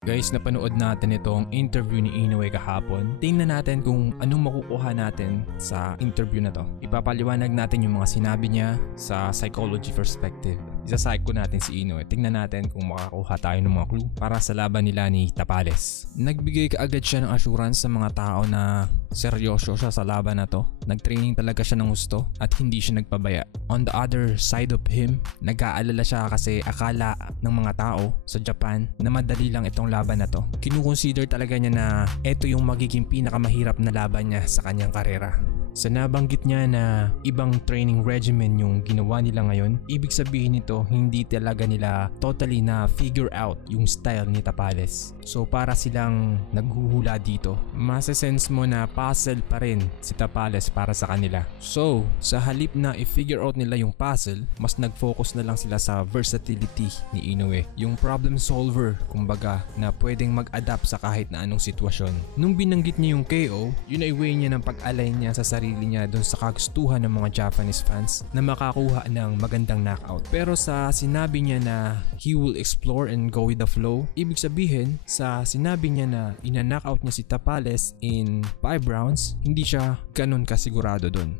Guys, napanood natin itong interview ni Inoue kahapon. Tingnan natin kung anong makukuha natin sa interview na to. Ipapaliwanag natin yung mga sinabi niya sa psychology perspective. Isa-psych ko natin si Inoue. Tingnan natin kung makakuha tayo ng mga clue para sa laban nila ni Tapales. Nagbigay kaagad siya ng assurance sa mga tao na seryoso siya sa laban na to. Nagtraining talaga siya ng gusto at hindi siya nagpabaya. On the other side of him, nag-aalala siya kasi akala ng mga tao sa Japan na madali lang itong laban na to. Kinukonsider talaga niya na ito yung magiging pinakamahirap na laban niya sa kanyang karera. Sa nabanggit niya na ibang training regimen yung ginawa nila ngayon, ibig sabihin nito hindi talaga nila totally na figure out yung style ni Tapales. So para silang naghuhula dito, masasense mo na puzzle pa rin si Tapales para sa kanila. So sa halip na i-figure out nila yung puzzle, mas nag-focus na lang sila sa versatility ni Inoue. Yung problem solver, kumbaga, na pwedeng mag-adapt sa kahit na anong sitwasyon. Nung binanggit niya yung KO, yun ay way niya ng pag-align niya sa sarili niya doon sa kagustuhan ng mga Japanese fans na makakuha ng magandang knockout. Pero sa sinabi niya na he will explore and go with the flow, ibig sabihin sa sinabi niya na ina-knockout niya si Tapales in 5 rounds, hindi siya ganun kasigurado doon.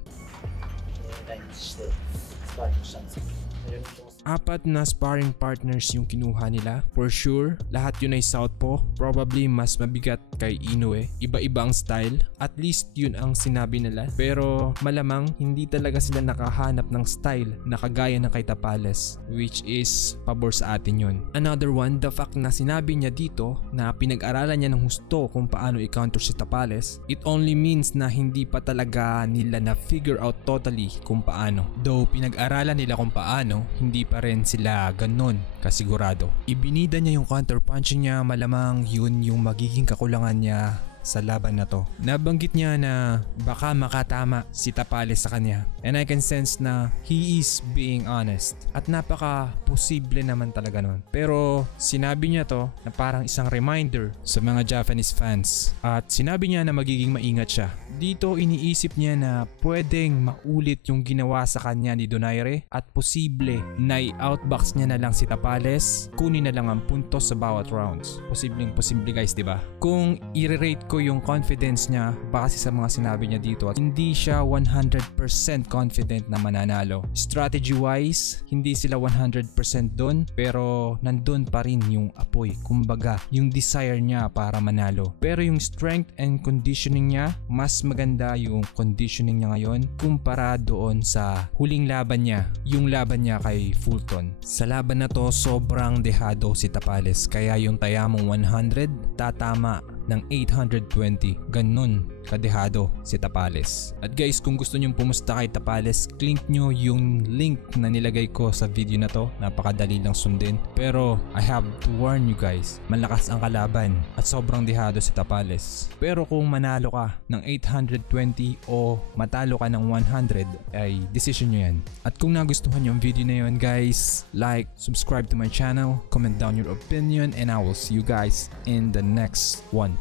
4 na sparring partners yung kinuha nila. For sure, lahat yun ay southpaw. Probably mas mabigat kay Inoue. Iba-iba ang style. At least yun ang sinabi nila. Pero malamang hindi talaga sila nakahanap ng style na kagaya ng kay Tapales, which is pabor sa atin yun. Another one, the fact na sinabi niya dito na pinag-aralan niya ng husto kung paano i-counter si Tapales, it only means na hindi pa talaga nila na figure out totally kung paano. Though pinag-aralan nila kung paano, hindi pa rin sila ganun kasigurado. Ibinida niya yung counter punch niya, malamang yun yung magiging kakulangan niya sa laban na to. Nabanggit niya na baka makatama si Tapales sa kanya, and I can sense na he is being honest at napaka posible naman talaga nun. Pero sinabi niya to na parang isang reminder sa mga Japanese fans at sinabi niya na magiging maingat siya. Dito iniisip niya na pwedeng maulit yung ginawa sa kanya ni Donaire at posible na i-outbox niya na lang si Tapales, kunin na lang ang puntos sa bawat rounds. Posibleng posible guys, diba? Kung i-rate ko yung confidence niya base sa mga sinabi niya dito, at hindi siya 100% confident na mananalo. Strategy wise, hindi sila 100% doon, pero nandun pa rin yung apoy, kumbaga yung desire niya para manalo. Pero yung strength and conditioning niya, mas maganda yung conditioning niya ngayon kumpara doon sa huling laban niya, yung laban niya kay Fulton. Sa laban na to, sobrang dehado si Tapales, kaya yung tayamong 100 tatama ng 820. Ganun kadehado si Tapales. At guys, kung gusto nyong pumusta kay Tapales, click nyo yung link na nilagay ko sa video na to. Napakadali lang sundin. Pero I have to warn you guys, malakas ang kalaban at sobrang dehado si Tapales. Pero kung manalo ka ng 820 o matalo ka ng 100, ay decision nyo yan. At kung nagustuhan nyo ang video na yun guys, like, subscribe to my channel, comment down your opinion, and I will see you guys in the next one.